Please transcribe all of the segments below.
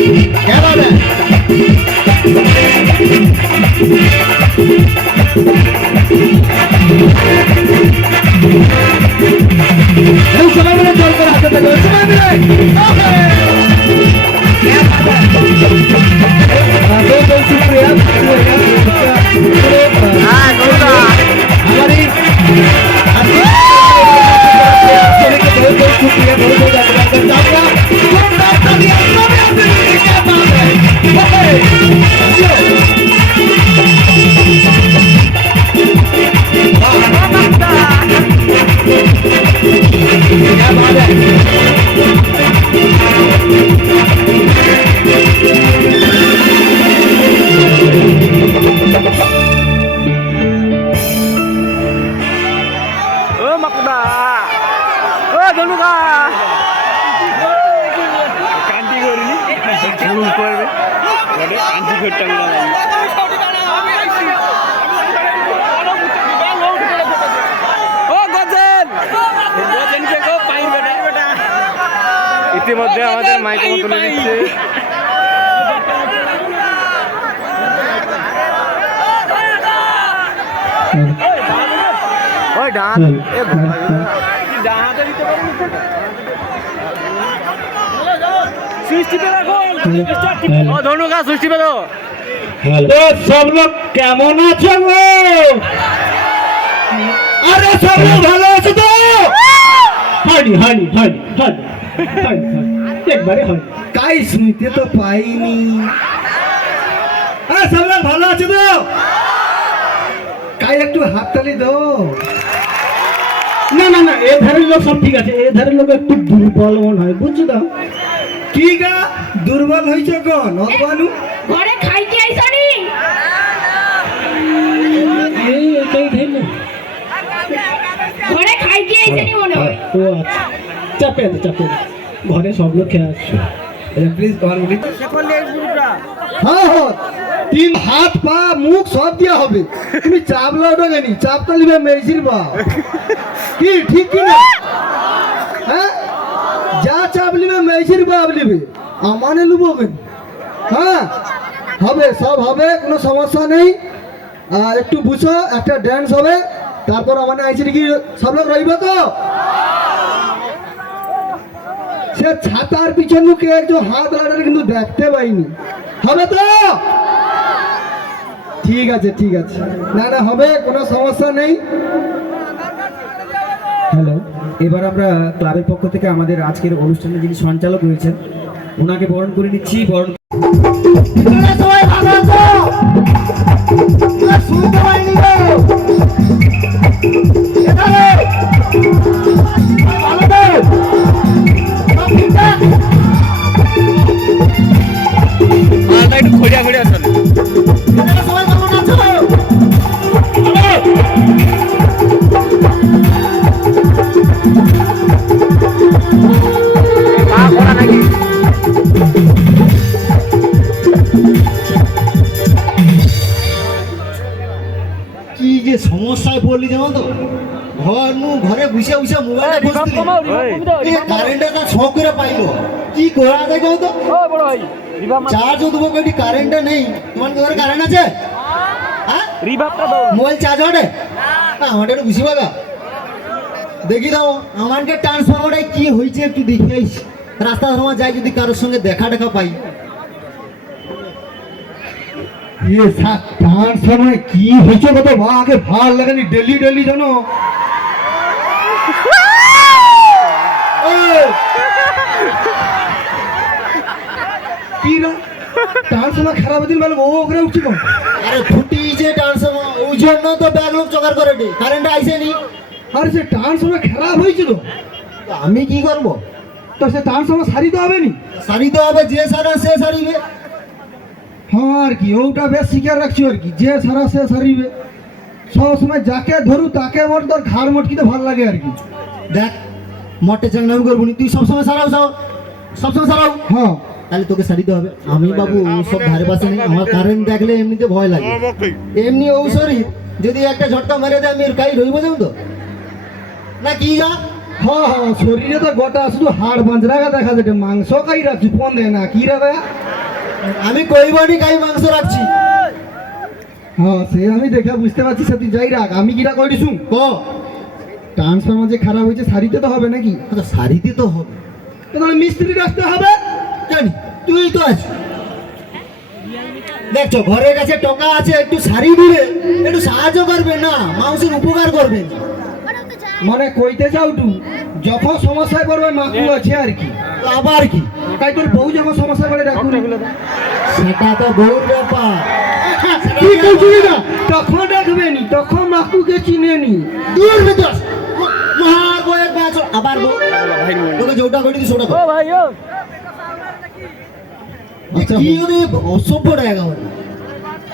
Get on it. ইতিমধ্যে আমাদের mic তুলে দিচ্ছে ওই ডান এ ডাহাতে দিতে পারবি সৃষ্টি পে রাখো ও ধনুকা সৃষ্টি পে দাও तो सब लोग কেমন আছো গো আরে সব লোক ভালো আছো তো হানি হানি হানি হানি হানি হানি একবারে হানি কাই শুনতে তো পাইনি। আরে সব ভালো আছো তো? কাই একটু হাততালি দাও। না না না এ ধারের লোক সব ঠিক আছে এ ধারের লোক একটু দুর্বল মনে হয় বুঝছ তো? ঠিক আছে দুর্বল কোন? ঘরে খাইতে আইসনি এই এটাই ধরলো ঘরে খাইতে আইসনি মনে হয়? ও আচ্ছা চাপে আছে চাপে আছে। ঘরে সব লোক খেয়ে আসছে। প্লিজ তোমার বলি হ্যাঁ হ্যাঁ তিন হাত পা মুখ সব দিয়া হবে। তুমি চাপ লাউটা জানি চাপ তো নিবে মেজির বা। কি ঠিক কি না? হ্যাঁ? যা চাপ নিবে মেজির বাপ নিবে। আমানে লুবো কেন হ্যাঁ? হবে সব হবে কোনো সমস্যা নেই। আর একটু বুঝো একটা ড্যান্স হবে। তারপর আমাদের আইসি কি সব লোক রইবে তো? সে ছাতার পিছন মুখে একটু হাত লাগাটা কিন্তু দেখতে পাইনি। হবে তো? ঠিক আছে ঠিক আছে। না না হবে কোনো সমস্যা নেই। হ্যালো এবার আমরা ক্লাবের পক্ষ থেকে আমাদের আজকের অনুষ্ঠানে যিনি সঞ্চালক রয়েছেন ওনাকে বরণ করে নিচ্ছি। বরণ শুনতে করা যায় কও তো? ও বড় ভাই রিভাব চার্জ দেবো কেউ কারেন্টটা নেই। তোমার ঘরে কারেন্ট আছে? হ্যাঁ? মোবাইল চার্জ হটে না আমারটা একটু বুঝি বাগা দেখি দাও আমাকে ট্রান্সফরমারটাই কি হয়েছে একটু দেখে আইস। রাস্তা ধর্মা যাই যদি কারোর সঙ্গে দেখা দেখা পাই। ইয়ে স্যার ট্রান্সফরমার কি হয়েছে কত আগে ভালো লাগেনি। ডেলি ডেলি জানো? খারাপ দিন বলে ও করে উঠছি কোন আরে ওই জন্য তো ব্যাগ লোক জোগাড় করে নি কারেন্ট আইছে নি? আরে সে খারাপ হয়েছিল। আমি কি করব? তো সে ট্রান্সফরমার সারিতে হবে নি? সারিতে হবে যে সারা সে সারিবে হ্যাঁ আর কি ওটা বেশ শিকার রাখছি আর কি যে সারা সে সারিবে সব সময় যাকে ধরু তাকে মোট তোর ঘাড় মটকিতে ভালো লাগে আর কি। দেখ মটে চাংনামি করব নি। তুই সবসময় সারাও সাও সবসময় সারাও। হ্যাঁ। তাহলে তোকে সারিতে হবে। আমি বাবু সব ধারে পাশে নেই। আমার কারেন্ট দেখলে এমনিতে ভয় লাগে। এমনি ও শরীর যদি একটা ঝটকা মেরে দেয় আমি কাই রইব যাও তো? না কি গা? হ্যাঁ হ্যাঁ শরীরে তো গোটা শুধু হাড় বাঁচরাগা দেখা যেতে মাংস কাই রাখছি পন্দে না। কি রে আমি কইবানি কাই মাংস রাখছি? হ্যাঁ সে আমি দেখে বুঝতে পারছি সে তুই যাই রাখ। আমি কিটা কই দিছুম ক? ট্রান্সফর্মার যে খারাপ হয়েছে সারিতে তো হবে নাকি? আচ্ছা শাড়িতে তো হবে। তাহলে মিস্ত্রি রাখতে হবে? জানি তুই তো আছিস দেখছ ঘরের কাছে টাকা আছে একটু শাড়ি দিলে একটু সাহায্য করবে না মানুষের উপকার করবে। মানে কইতে যাও তু যখন সমস্যায় পড়বে মাকু আছে আর কি। আবার কি? তাই তোর বউ যখন সমস্যা পড়ে ডাকুন সেটা তো ব্যাপার। কি করছিস না। তখন ডাকবে নি তখন মাকুকে চিনে নি দূর ভিতর মহার কয়েক বছর আবার বউ। তোকে যেটা তুই সেটা ও ভাই ও। আচ্ছা, কি মানে অসভ্যটা একেবারে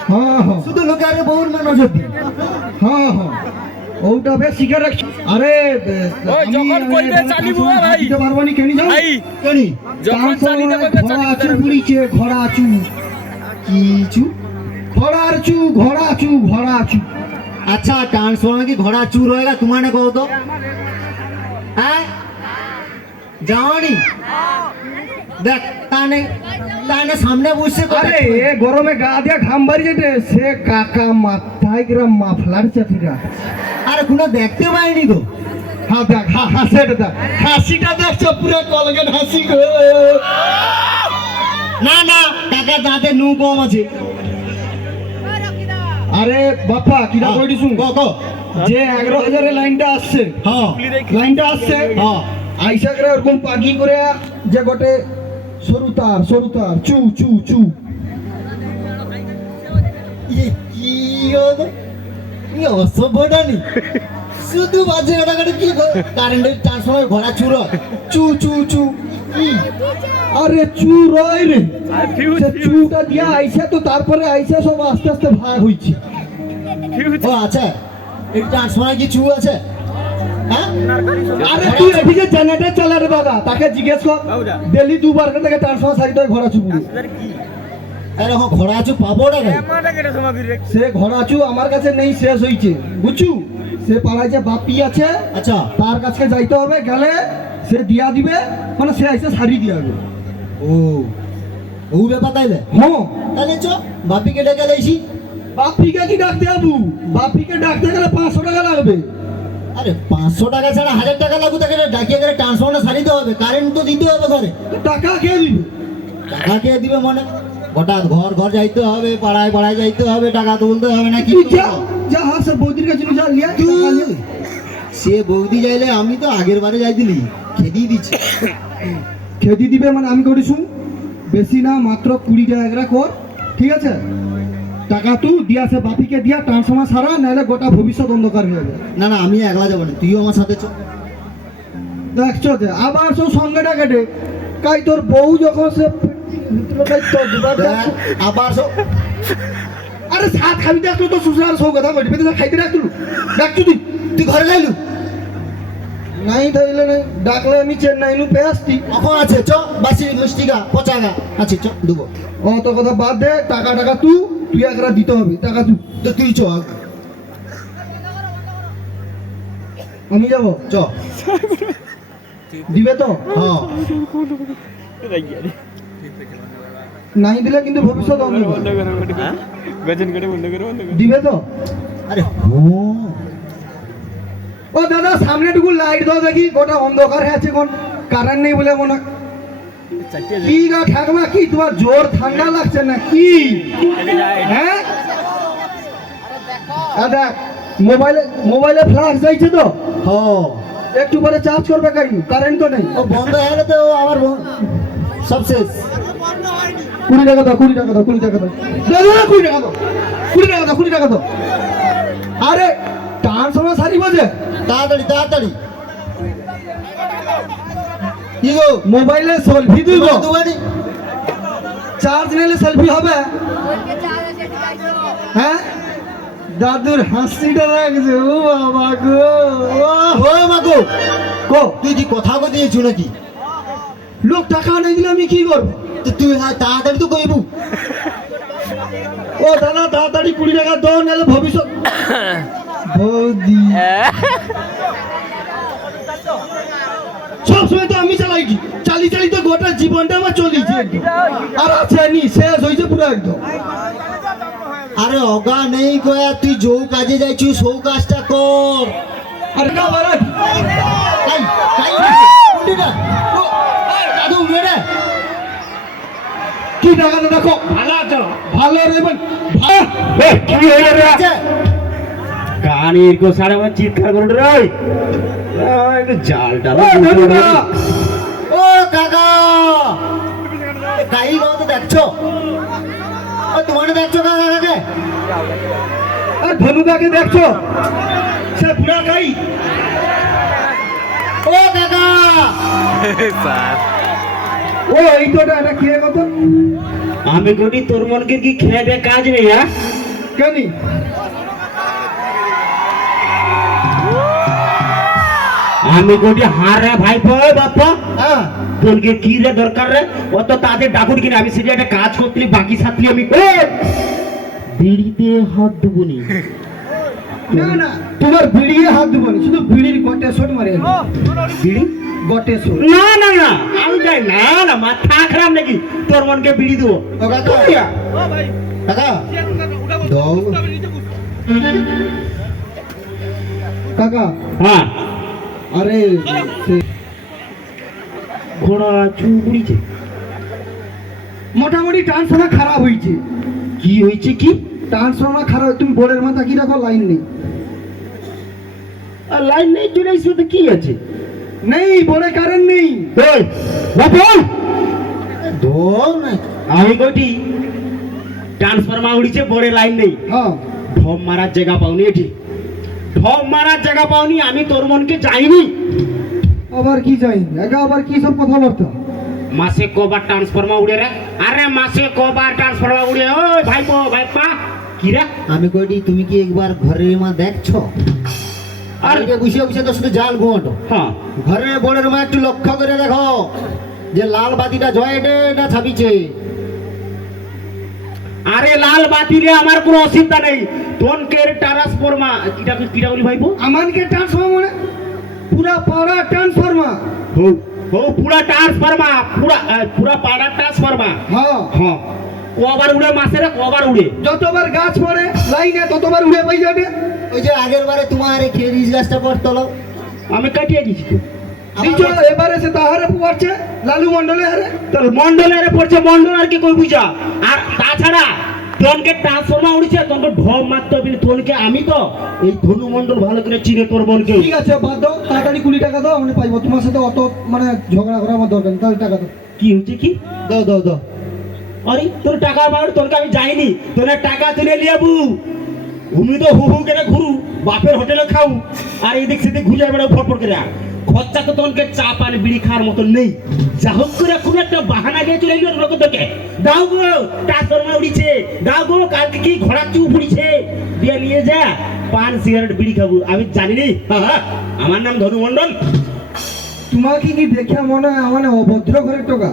হ্যাঁ হ্যাঁ। শুধু লোকে আরে বউর মানে অসভ্য হ্যাঁ হ্যাঁ। ওটা বেশ শিখে রাখছি। আরে যখন কইবে চালিবো ভাই। দিতে পারব নি কেনি যাও ভাই কেনি? যখন চালিতে কইবে চালিবো আচু পুরিছে আচ্ছা ট্রান্সফর্মার কি ঘোড়া চু রয়েগা তোমার না কহো হ্যাঁ? যাওনি? দেখ কানে কানে সামনে বসে আরে এ গরমে গা দিয়ে ঘাম বাড়িয়ে দে সে কাকা মাথায় কিরম মাফলার চাপিরা। আরে কোনো দেখতে পাইনি গো। হ্যাঁ দেখ হ্যাঁ হ্যাঁ দেখ। হাসিটা দেখছ পুরো কলগেট হাসি গো। না না কাকা দাঁতে নু কম আছে। আরে বাপ্পা কিরা হ্যাঁ, কইডিছুন ক ক? যে এগারো হাজারের লাইনটা আসছে। হ্যাঁ। লাইনটা আসছে। হ্যাঁ। আইসা করে ওরকম পাখি করে যে গোটে সরু তার সরু তার চু চু চু ये কি হবে অসভ্যটা নি শুধু বাজে কাটাকাটি কি কারেন্টের ট্রান্সফর্মার ঘোড়া চুর। চু চু চু আরে চু রয় রে চুটা দিয়া আইসা তো তারপরে আইসা সব আস্তে আস্তে ভাগ হইছে ও আছে এই ট্রান্সফর্মার কি চু আছে আরে তুই এদিকে জেনারেটর চালা রে দাদা তাকে জিজ্ঞেস কর। ডেলি দুবার করে তাকে ট্রান্সফার সারিতে ঘোড়া চুপুরে এরকম ঘোড়া চু পাবো না? সে ঘোড়া চু আমার কাছে নেই শেষ হইছে। বুঝছু? সে পাড়ায় যে বাপি আছে আচ্ছা। তার কাছে যাইতে হবে গেলে সে দিয়া দিবে মানে সে আইসে সারি দিয়া দিবে। ও ও ব্যাপার তাইলে? হ্যাঁ। তাহলে চ বাপিকে ডেকে লাইছি বাপিকে কি ডাকতে যাব বাপিকে ডাকতে গেলে পাঁচশো টাকা লাগবে। আরে পাঁচশো টাকা ছাড়া হাজার টাকা লাগু তাকে ডাকিয়ে গেলে ট্রান্সফর্মার সারিতে হবে কারেন্ট তো দিতে হবে ঘরে। টাকা কে দিবে? টাকা কে দিবে মনে? হঠাৎ ঘর ঘর যাইতে হবে পাড়ায় পাড়ায় যাইতে হবে টাকা তুলতে হবে না কি যা যা হ্যাঁ সে বৌদির কাছে যা লিয়া সে বৌদি যাইলে আমি তো আগের বারে যাইছিলি খেদিয়ে দিচ্ছি খেদি দিবে মানে আমি করি শুন বেশি না মাত্র কুড়ি টাকা কর ঠিক আছে? টাকা তু দিয়া সে বাপিকে দিয়া ট্রান্সফার সারা নাহলে গোটা ভবিষ্যৎ অন্ধকার হয়ে যাবে না না আমি একলা যাব না তুইও আমার সাথে চ। দেখছ যে আবার সব সঙ্গে ডাকেটে কাই তোর বউ যখন সে। আবার সব আরে সাত খাবি ডাকতো তো শ্বশুর সব কথা বলবি তো খাইতে ডাকতো ডাকছো তুই তুই ঘরে যাইলু? নাই তাইলে নাই ডাকলে আমি চেন্নাই নু পেয়ে আসতি। আছে চ বাসি মিষ্টিকা পচাগা আছে চ দেবো। অত কথা বাদ দে টাকা টাকা তু। তুই একরা দিতে হবে, টাকা তু তো তুই চ আমি যাব, চ। দিবে তো? হ্যাঁ। নাই দিলে কিন্তু ভবিষ্যৎ দিবে তো? আরে, ও। দাদা সামনে টুকু লাইট দাও দেখি, গোটা অন্ধকার আছে কোন কারেন্ট নেই বলে মনে হয়। কি গা ঠাকমা কি তোমার জোর ঠান্ডা লাগছে না কি? হ্যাঁ? দেখ মোবাইলে মোবাইলে ফ্ল্যাশ যাইছে তো। হ্যাঁ। একটু পরে চার্জ করবে কাই কারেন্ট তো নেই। ও বন্ধ হয়ে গেলে তো আমার সব শেষ। কুড়ি টাকা দাও কুড়ি টাকা দাও কুড়ি টাকা দাও। দাও, দাও, কুড়ি টাকা দাও। কুড়ি টাকা দাও কুড়ি টাকা দাও। আরে টান সময় সারি বাজে। তাড়াতাড়ি তাড়াতাড়ি। মোবাইলে সেলফি দিব চার্জ নিলে সেলফি হবে হ্যাঁ দাদুর হাসিটা লাগছে ও বাবা গো ও ও মাগো কো তুই কি কথা কো দিয়েছ নাকি লোক টাকা নেই দিলে আমি কি করব তো তুই হ্যাঁ তাড়াতাড়ি তো কইবু ও দাদা তাড়াতাড়ি কুড়ি টাকা দাও নাহলে ভবিষ্যৎ বৌদি সবসময় তো আমি চালাইছি চালি চালি তো গোটা জীবনটা আমার চলিছে আর আছে নি শেষ হয়েছে পুরো একদম। আরে অগা নেই কয়া তুই যৌ কাজে যাইছু সৌ কাজটা কর। আর কা বারা কাই কাই কুন্ডিটা ও দাদু মেরে কি টাকাটা দেখো? ভালো আছো? ভালো রে ভাই কি হইল রে? আছে কানির কো সাড়ে আমার চিৎকার করে রে ওই। একটু জালটা ও কাকা! কাই গাও তো দেখছ? ও তোমার দেখছ কাকা কাকে? আর ধনুদাকে দেখছ? সে পুরা গাই। ও কাকা! ও এই তো এটা খেয়ে কত আমি কোটি তোর মনকে কি খেয়ে দে কাজ নেই হ্যাঁ? কেনি আমি কোটি হার রে ভাই হ্যাঁ। তোরকে কি রে দরকার রে? অত তাদের ডাকুর কিনা? আমি সেটা একটা কাজ করতে বাকি সাথে আমি বিড়িতে হাত দেবনি। না না তোমার বিড়িয়ে হাত দেবো না, শুধু বিড়ির গটে শট মারে। বিড়ি গটে শট না না না আমি যাই না না মাথা খারাপ নাকি? তোর মনকে বিড়ি দেবো। কাকা। দাও। কাকা। হ্যাঁ। আরে ঘোড়া চুবড়িছে মোটামুটি ট্রান্সফর্মার খারাপ হয়েছে। কি হয়েছে কি? ট্রান্সফর্মার খারাপ তুমি বোর্ডের মাথা কি রাখো লাইন নেই। আর লাইন নেই আসবে তো কি আছে? নেই বোর্ডে কারেন্ট নেই। আমি কইটি ট্রান্সফরমার উড়িছে বড়ে লাইন নেই। হ্যাঁ। ঢপ মারার জায়গা পাওনি এটি। ঢপ মারার জায়গা পাওনি আমি তোর মনকে যাইনি। আবার কি চাই একা আবার কি সব কথাবার্তা? মাসে কবার ট্রান্সফরমার উড়ে রে। আরে মাসে কবার ট্রান্সফরমার উড়ে। ওই ভাইপো ভাইপা। কি রে? আমি কইটি তুমি কি একবার ঘরের মা দেখছ? আর এটা বসে বসে তো শুধু জাল ঘুমাটো হ্যাঁ। ঘরের বোর্ডের মা একটু লক্ষ্য করে দেখো। যে লাল বাতিটা জয়েটে না ছাপিছে। আরে লাল বাতিলে আমার কোনো অসুবিধা নেই। তোনকের ট্রান্সফরমা কিটা কিটা বলি ভাইপো? আমানকে ট্রান্সফর্মার মানে পুরা পাড়া ট্রান্সফর্মার হো হো পুরা ট্রান্সফরমা পুরা পুরা পাড়া ট্রান্সফরমা হ্যাঁ। হ্যাঁ। কবার উড়ে মাসে কবার উড়ে। যতবার গাছ পড়ে লাইনে ততবার উড়ে পাই যাবে। ওই যে আগের বারে তোমার এই খেরিজ গাছটা পড়তলো আমি কাটিয়ে দিছি তো। দিছো এবারে সে তাহারে পড়ছে লালু মন্ডলে হারে। তোর মন্ডলের পড়ছে মন্ডল আর কি কই বুঝা? আর তাছাড়া তোনকে ট্রান্সফরমা উড়িছে তোনকে ঢপ মারতে হবে। তোনকে আমি তো এই ধনু মন্ডল ভালো করে চিনে তোর বোনকে। ঠিক আছে বাদ দাও তাড়াতাড়ি কুড়ি টাকা দাও আমি পাইবো। তোমার সাথে অত মানে ঝগড়া করা আমার দরকার তাহলে টাকা দাও। কি হচ্ছে কি? দাও দাও দাও। আরে তোর টাকা পাওয়ার তোরকে আমি যাইনি। তোর টাকা তুলে লিয়াবু ঘুমি তো হু হু করে ঘুরু বাপের হোটেলে খাও আর এদিক সেদিক ঘুরে বেড়াও ফটফট করে। খরচা তো তোনকে চা পানি বিড়ি খাওয়ার মতো নেই। যা হোক করে কোনো একটা বাহানা দিয়ে চলে এলো লোক তোকে দাও গো ট্রান্সফরমা উড়িছে। দাও গো কালকে কি ঘোড়া চুপ উড়িছে? দিয়ে নিয়ে যা পান সিগারেট বিড়ি খাব। আমি জানি নি আমার নাম ধনু মন্ডল তোমাকে কি দেখে মনে হয় আমার অভদ্র ঘরের টোকা?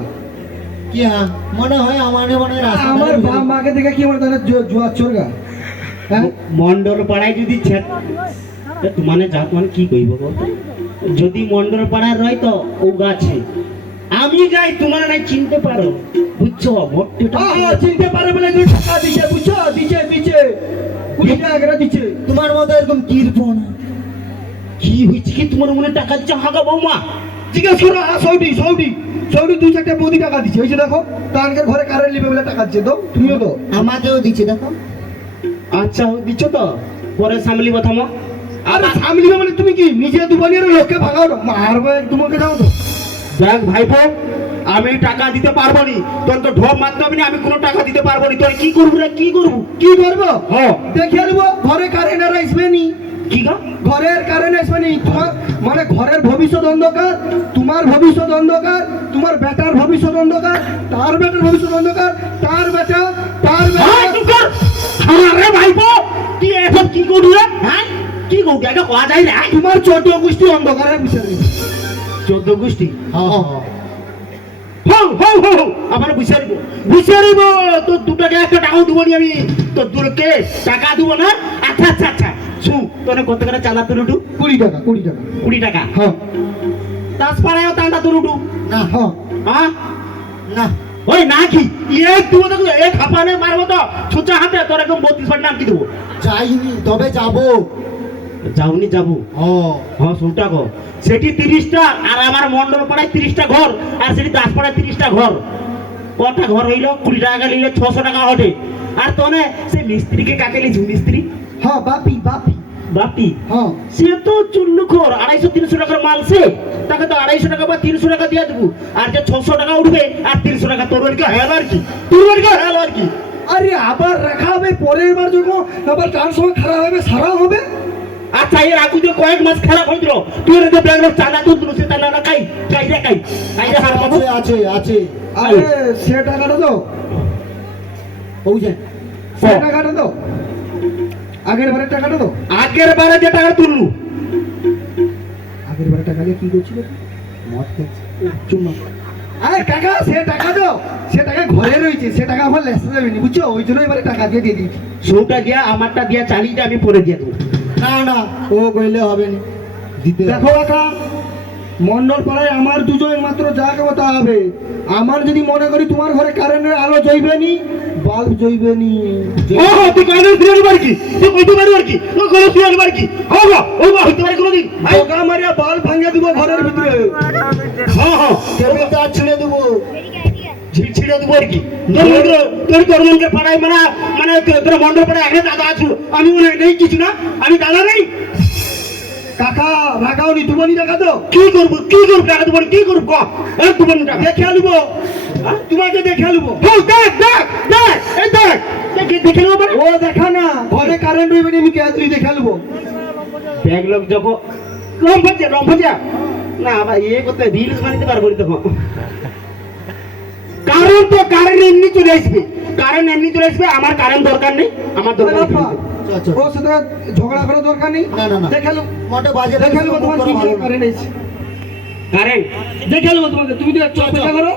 কি হ্যাঁ মনে হয় আমার মনে হয় আমার বাপ মাকে দেখে কি মনে তাহলে জুয়া চোরগা? হ্যাঁ? মন্ডল পাড়ায় যদি এ মানে জাত মানে কি কইব বলতো যদি মন্ডল পাড়ায় রয় তো ও গাছে। আমি যাই তোমার নাই চিনতে পারো। বুঝছ? মোটটা আহা, চিনতে পারে বলে টাকা দিচ্ছে বুঝছ? দিচ্ছে দিচ্ছে কুড়ি টাকা দিচ্ছে তোমার মতো এরকম কিরপন কি হয়েছে কি? তোমার মনে টাকা দিচ্ছে? হাগা বৌমা। জিজ্ঞেস করো হ্যাঁ সৌদি সৌদি। সৌদি দুই চারটে বৌদি টাকা দিচ্ছে ওই যে দেখো তানকের ঘরে কারেন্ট নিবে বলে টাকা দিচ্ছে তো তুমিও তো আমাকেও দিচ্ছে দেখো। আচ্ছা দিচ্ছ তো? পরে সামলি কথা মা আরে সামলি মানে তুমি কি? নিজে লোককে ভাগাও মারবে তোমাকে যাও তো। দেখ ভাইপো আমি টাকা দিতে পারব নি তোর তো ঢোপ মারতে হবে না আমি কোনো টাকা দিতে পারব নি তোর কি করব রে? কি করব? কি করব? হ্যাঁ দেখে আনব ঘরে কারেন্ট আর আসবে নি। কি গা? ঘরের কারেন্ট আসবে নি। তোমার মানে ঘরের ভবিষ্যৎ অন্ধকার তোমার ভবিষ্যৎ অন্ধকার তোমার বেটার ভবিষ্যৎ অন্ধকার তার বেটার ভবিষ্যৎ অন্ধকার তার বেটা তার বেটা আরে ভাইপো। তুই এসব কি করবি রে হ্যাঁ? কি করবি এটা কোয়া যায় না? তোমার ছোট গোষ্ঠী অন্ধকারের বিচারে। চোদ্দ গোষ্ঠী? হও হও হও। আমার বুঝারিব বুঝারিব তোর দু টাকা একটা টাকাও দিব আমি। তোর দূরকে টাকা দিব না? আচ্ছা আচ্ছা আচ্ছা। শু তোর কত করে চাঁদা তুলুটু কুড়ি টাকা কুড়ি টাকা। কুড়ি টাকা। হ্যাঁ দাস পাড়ায় তান্ডা তোর উঠু। না হ্যাঁ না। ওই না কি এক তুই তো এক হাপানে মারবো তো। ছুচা হাতে তোর একদম বত্রিশ পার নাম কি দেবো। যাইনি তবে যাব। যাওনি যাব। ও। হ্যাঁ শুনটা গো সেটি তিরিশটা আর আমার মন্ডল পাড়ায় তিরিশটা ঘর আর সেটি দাস পাড়ায় তিরিশটা ঘর। কটা ঘর হইল? কুড়ি টাকা নিলে ছশো টাকা হটে। আর তোনে সে মিস্ত্রিকে কাকে লিছু মিস্ত্রি? হ্যাঁ বাপি বাপি। বাপি। হ্যাঁ। সে তো চুল্লু খোর আড়াইশো তিনশো টাকার মাল সে। তাকে তো আড়াইশো টাকা বা তিনশো টাকা দিয়ে দেবো। আর যে ছশো টাকা উঠবে আর তিনশো টাকা তোর বাড়িকে হেল আর কি? তোর বাড়িকে হেল আর কি? আরে আবার রাখা হবে পরের বার যখন আবার ট্রান্সফার খারাপ হবে সারা হবে? আচ্ছা এর আগু দিয়ে কয়েক মাস খারাপ হয়েছিল তুই এর ব্যাংক চাঁদা তুল সে চাঁদা খাই খাই রে খাই। খাই রে হার আছে আছে আছে। আরে সে টাকাটা তো ওই যে সে টাকাটা তো আগের বারের টাকাটা তো আগের বারে যে টাকা তুললু আগের বারের টাকা দিয়ে কি করছিল মদ খাচ্ছে চুম্মা। আরে টাকা সে টাকা দাও সে টাকা ঘরে রয়েছে সে টাকা আমার লেসে যাবে নি বুঝছ? ওই জন্য এবারে টাকা দিয়ে দিয়ে দিয়েছি। সৌটা দিয়া আমারটা দিয়া চালিয়ে আমি পরে দিয়ে দেবো। না না ও কইলে হবে না। দিতে দেখো কাকা মন্ডল পাড়ায় আমার দুজন মাত্র যা তা হবে। আমার যদি মনে করি তোমার ঘরে কারেন্টের আলো জ্বলবে নি বাল্ব জ্বলবে নি। ও হো তুই কয়দিন ফিরে কি? তুই কইতে পারবার কি? তুই কইলে ফিরে কি? ও গো ও গো হইতে পারে কোনোদিন। বোকা মারিয়া ভাঙিয়ে দিব ঘরের ভিতরে। হ্যাঁ হ্যাঁ কেবল তার ছেড়ে দেবো। ছিড়ে দেবো আর কি? তোর তোর পাড়ায় মানে মানে তোর মন্ডল পাড়ায় আগে দাদা আছো। আমি মনে হয় নেই কিছু না। আমি দাদা নেই। কাকা রাখাও নি তুমি টাকা তো কি করব? কি করব? টাকা কি করব? ক? টাকা। দেখে আলবো। তোমাকে দেখে আলবো। হো দেখ দেখ দেখ এই দেখ। দেখে নেব মানে? ও দেখা না। ঘরে কারেন্ট রইবে নি আমি কে তুই দেখে আলবো। ব্যাগ লোক না আবার ইয়ে করতে রিলস বানাতে পারব না তখন। কারণ তো কারেন্ট এমনি চলে আসবে। কারেন্ট এমনি চলে আসবে আমার কারেন্ট দরকার নেই আমার দরকার ওর সাথে ঝগড়া করার দরকার নেই। দেখে মোটে বাজে দেখে আলবো তোমার কি কারেন্ট আছে কারেন্ট দেখে আলবো তোমাকে তুমি তো চর্চা করো।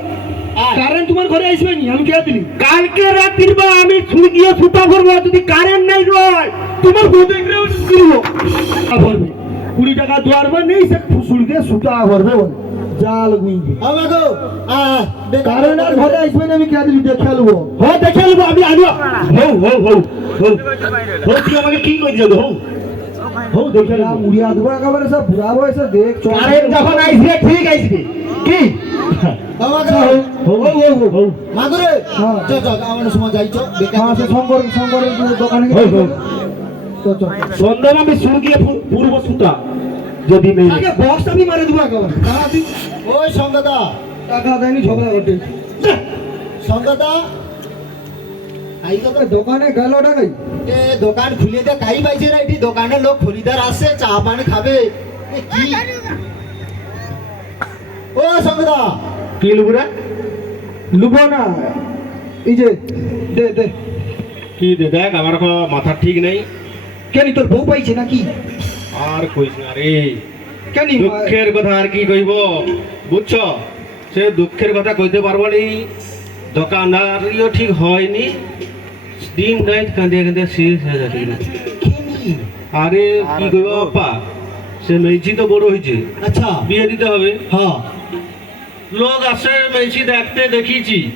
কারেন্ট তোমার ঘরে আসবে নি আমি কে দিলি? কালকে রাত্রির বা আমি গিয়ে সুতা করব যদি কারেন্ট নাই রয় তোমার দেখলে দিব কুড়ি টাকা পর নেই সে ফুসুল দিয়ে সুতা ভরবে বলে। জাল গুইবে আমাগো আ কারেন্ট আর ঘরে আসবে না আমি কে দিলি দেখে আলবো হো দেখে নেব আমি আনো হো হো হো হো হো তুই আমাকে কি করে যাবে হো হো দেখে নেব মুড়িয়া দেবো একেবারে সব বুড়া বয়সে দেখ চল কারেন্ট যখন আইসবে ঠিক আইসবে কি মাগুরে হ্যাঁ। চ চ আমার সময় যাইছো হ্যাঁ সে শঙ্কর শঙ্করের দোকানে হই, হই। তো চল সন্ধ্যা আমি শুরু গিয়ে পূর্ব সুতা যদি নেই আগে বক্স আমি মারে দেবো একেবারে। তুই ওই সঙ্গদা। টাকা দেয়নি ঝগড়া করতে সঙ্গদা। আই তো দোকানে গেল টাকাই এ দোকান খুলে দে কাই পাইছে রে এটি? দোকানে লোক খরিদার আসছে চা পানি খাবে। কি? ও সঙ্গদা। কি লুবরা লুবো না। এই যে দে দে। কি দে দেখ আমার এখন মাথা ঠিক নেই। কেন তোর বউ পাইছে নাকি? আর কইস না রে। কেন দুঃখের কথা আর কি কইব? বুঝছ? সে দুঃখের কথা কইতে পারব নি। দোকানদারিও ঠিক হয়নি। দিন রাত কাঁদিয়ে কাঁদিয়ে শেষ হয়ে কিনা। আরে কি কইব বাপ্পা? সে মেয়েছি তো বড় হয়েছে আচ্ছা। বিয়ে দিতে হবে। হ্যাঁ। লোক আসে মেয়েছি দেখতে দেখিছি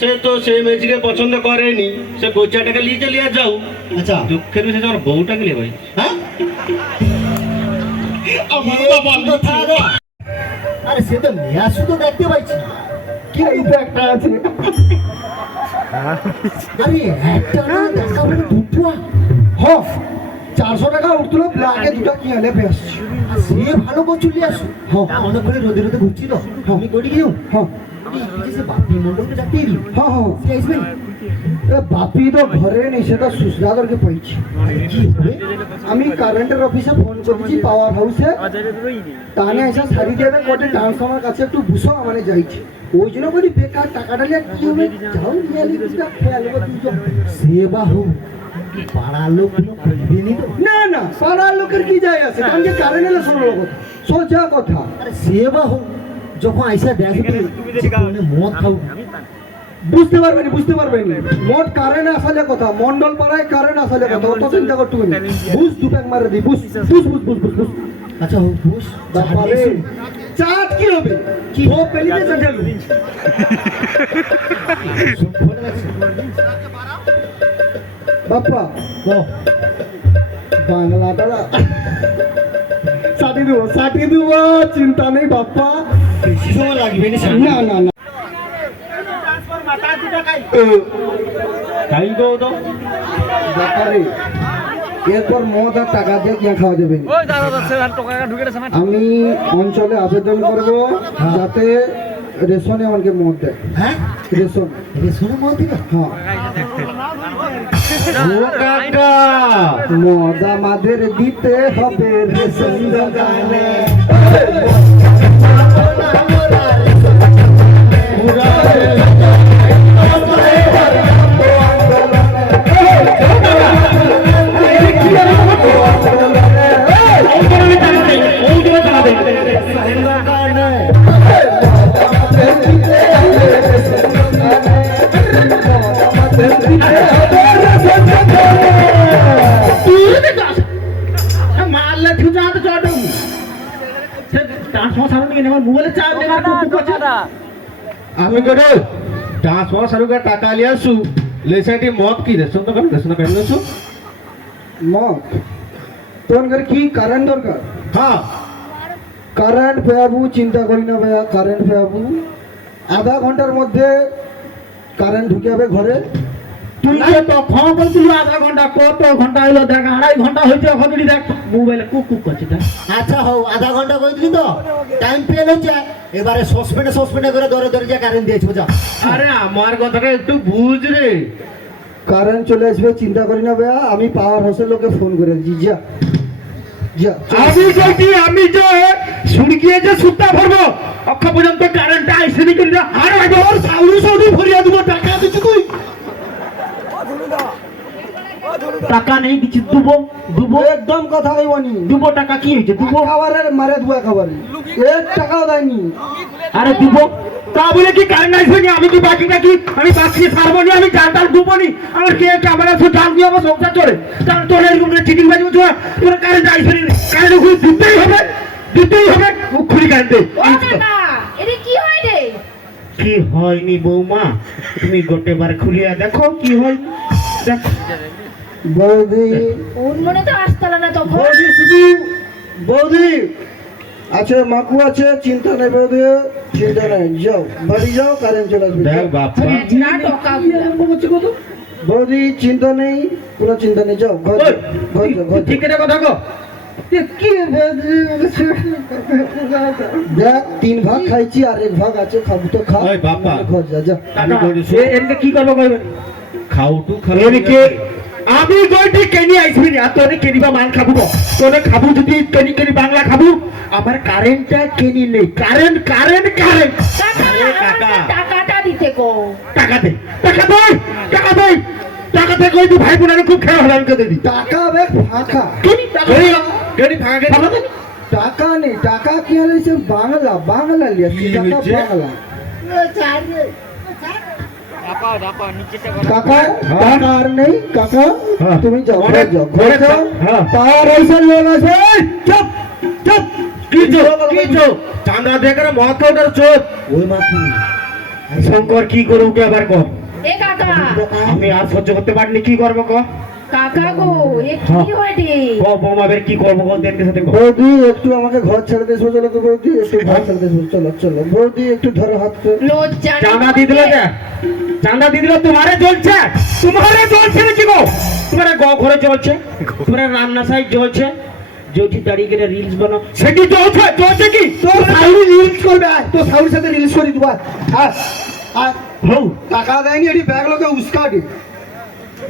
সে তো সেই মেয়েছিকে পছন্দ করেনি সে কোচাটাকে নিয়ে চলিয়ে যাও। আচ্ছা। দুঃখের বিষয় আমার বউটাকে নিয়ে ভাই। হ্যাঁ? আরে সে তো মেয়া শুধু দেখতে পাইছি কি একটা আছে? আরে একটা না দেখা হলো দুটো হ চারশো টাকা উঠল ব্ল্যাকে দুটো কি বেশ সে ভালো করে চলে আসো হ্যাঁ। অনেক রোদে রোদে ঘুরছিল। আমি করি গিয়েও হ্যাঁ বাপি তো ঘরে নেই সেটা সুস্রাদরকে পাইছি আমি কারেন্টের অফিসে ফোন করেছি পাওয়ার হাউসে টানে এসে শাড়ি দেবে কোটে ট্রান্সফর্মার কাছে একটু বুঝো মানে যাইছি ওই জন্য বলি বেকার টাকাটা নিয়ে কি হবে যাও সে বাহু পাড়ার লোক না না পাড়ার লোকের কি যায় আছে কারণ যে কারেন্ট এলে শোনো কথা সোজা কথা সে বাহু যখন আইসা কোনে মদ খাও। বুঝতে পারবেন বুঝতে পারবেন। মোট কারেন্ট আসলে কথা মন্ডল পাড়ায় কারেন্ট আসলে কথা অত চিন্তা করতে বুঝ দু প্যাক মারে দি বুঝ বুঝ বুঝ বুঝ বুঝ বুঝ। আচ্ছা হোক বুঝ বাবারে চাট কি হবে? কি? ও পেলিতে চাটালু বাপ্পা বাংলাটা সাটি দেবো সাটি দেবো চিন্তা নেই বাপ্পা। সময় লাগবে না না না। টাইম তো তো। ব্যাপারে এরপর মদ আর টাকা দিয়ে কিনা খাওয়া যাবে আমি অঞ্চলে আবেদন করব যাতে রেশনে আমাকে মদ দেয়। হ্যাঁ? রেশন। রেশনের মত দিবে? হ্যাঁ। মদ আমাদের দিতে হবে রেশন দোকানে মারলে ট্রান্সফার সামনে নিয়ে আমার মোবাইলে চার্জ নেবার কুকু করছে আমি করে ট্রান্সফার সারুকা টাকা লিয়ে আসু। লেসাইটি মদ কি রেশন দোকান রেশন দোকান আসু মদ? তোর ঘরে কি কারেন্ট দরকার? হ্যাঁ। কারেন্ট পেয়াবু চিন্তা করি না ভাইয়া কারেন্ট পেয়াবু। আধা ঘণ্টার মধ্যে কারেন্ট ঢুকে যাবে ঘরে। তুই যে তো ফোন করছিল আধা ঘণ্টা কত ঘণ্টা হইল দেখ আড়াই ঘণ্টা হয়েছে হবি দেখ মোবাইলে কুক কুক করছে দেখ। আচ্ছা হও আধা ঘণ্টা কইলি তো? টাইম পেল হচ্ছে। এবারে সসপেন্ডে সসপেন্ডে করে ধরে ধরে যা কারেন্ট দিয়েছে বুঝা আরে আমার কথাটা একটু বুঝ রে। কারেন্ট চলে আসবে চিন্তা করি না ভাইয়া আমি পাওয়ার হাউসের লোকে ফোন করে দিচ্ছি যা যা আমি যদি আমি যে সুড়কিয়ে যে সুতা ভরবো অক্ষ পর্যন্ত কারেন্টটা আইসিনি করি না আর একবার সাউরি সাউরি ভরিয়া দিব টাকা দিচ্ছি তুই। টাকা নেই কিছু দুবো দুবো। একদম কথা কইবনি দুবো টাকা কি হয়েছে? দুবো? খাবারের মারে দুয়া খাবারে। এক টাকাও দেয়নি। আরে দিব। তা বলে কি কারেন্ট আসবে না আমি কি বাকি নাকি? আমি বাকি ছাড়বো নি? আমি জাল টাল ডুবো নি? আমার কে ক্যামেরা সব জাল দিয়ে আমার সংসার চলে? তাহলে তোর এরকম চিটিং বাজি বলছো তোর কারেন্ট আসবে না? কারেন্ট ঘুরে দিতেই হবে দিতেই হবে। মুখ খুলি কারেন্ট এটা কি হয় রে? কি হয়নি বৌমা? তুমি গোটে বার খুলিয়া দেখো কি হয়? দেখ বৌদি। ওর তো আসতালা না তখন। বৌদি শুধু বৌদি। আছে মাকু আছে চিন্তা নেই বৌদি চিন্তা নেই। যাও বাড়ি যাও কারেন্ট চলে আসবে। দেখ যাও। না টকা বৌদি চিন্তা নেই কোনো চিন্তা নেই যাও ঘর ঘর ঘর ঠিক আছে কথা কো কি বৌদি দেখ তিন ভাগ খাইছি আর এক ভাগ আছে খাব তো খা। ঘর যা যা। কি করব আমি গইটি কেনি আইসবি না তোরে কেনিবা মাল খাব। তোরে খাব যদি কেনি কেনি বাংলা খাব আমার কারেন্টটা কেনি নেই। কারেন্ট কারেন্ট কারেন্ট আরে টাকাটা দিতে কো। টাকা দে টাকা দে টাকা দে। টাকা দে কই ভাই বোনের খুব খেলা হলাম কে দিবি। টাকা বে ফাঁকা। কেনি টাকা কেডি ফাঁকা টাকা দে। টাকা নেই টাকা কি হয়েছে বাংলা বাংলা লিয়েছি কি টাকা? বাংলা? কাকা আর নেই। কাকা হ্যাঁ। তুমি যাও ঘরে যাও। হ্যাঁ। পাওয়ার লোক আছে চুপ চুপ। কি চো কি চো দেখার চোপ ওই শঙ্কর কি করুক কে আবার কম এ কাকা। আমি আর সহ্য করতে পারিনি কি করব ক কাকা গো এ হ্যাঁ। কি হয়। রে? ক বৌমা বের কি করব ক সাথে বৌদি একটু আমাকে ঘর ছেড়ে দেবো চলো তো বৌদি একটু ঘর ছেড়ে দেবো চলো চলো। বৌদি একটু ধরো হাত করে। লজ্জা চাঁদা দিয়ে দিল চাঁদা দিয়ে দিল? তোমারে চলছে তোমারে চলছে নাকি গো? তোমার গ ঘরে চলছে তোমার রান্না সাইড চলছে যেটি দাঁড়িয়ে গেলে রিলস বানাও। সেটি চলছে চলছে কি? তোর সাউরি রিলস করবে তোর সাউরির সাথে রিলস করে দিবা আর আর হৌ টাকা দেয়নি এটি ব্যাগ লোকে উস্কাটি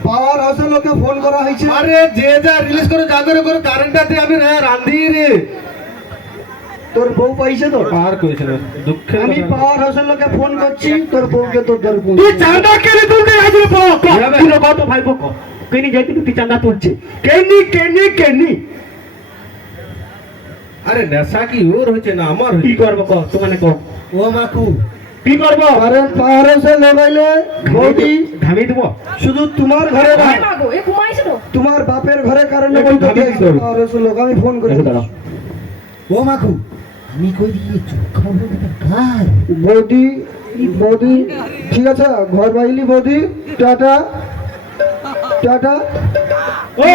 পাওয়ার হাউসের লোকে ফোন করা হয়েছে। আরে যে যা রিলিজ করে যা করে করে কারেন্টটা দিয়ে আমি রে রান্ধি রে। তোর বউ পাইছে তো? আর কইছ দুঃখে আমি পাওয়ার হাউসের লোকে ফোন করছি তোর বউকে তোর দর তুই চাঁদা কেনে তুলতে যাবে। তুই কত ভাই বক কেনি যাই তুই চাঁদা তুলছে। কেনি কেনি কেনি। আরে নেশা কি ওর হয়েছে না আমার কি করব ক? তোমানে ক? ও মাকু কি করব? পাহাড়ে সে বৌদি। দিব। শুধু তোমার ঘরে না তোমার বাপের ঘরে কারণে বলতে? পাওয়ার হাউসের লোক আমি ফোন করে দাঁড়াও। ও মাখু আমি কই বৌদি বৌদি ঠিক আছে? ঘর বাইলি বৌদি টাটা। টাটা। ওই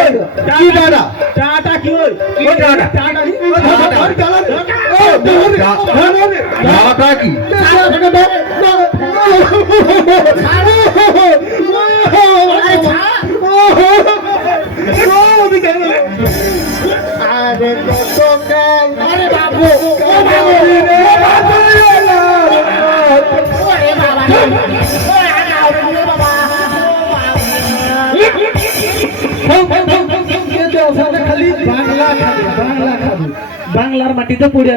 কি দাদা টাটা? কি ওই? কি টাটা? টাটা কি? দাদা কি? আরে দোকান আরে বাবু খালি বাংলা খাবে বাংলা খাবে বাংলার মাটিতে পড়ে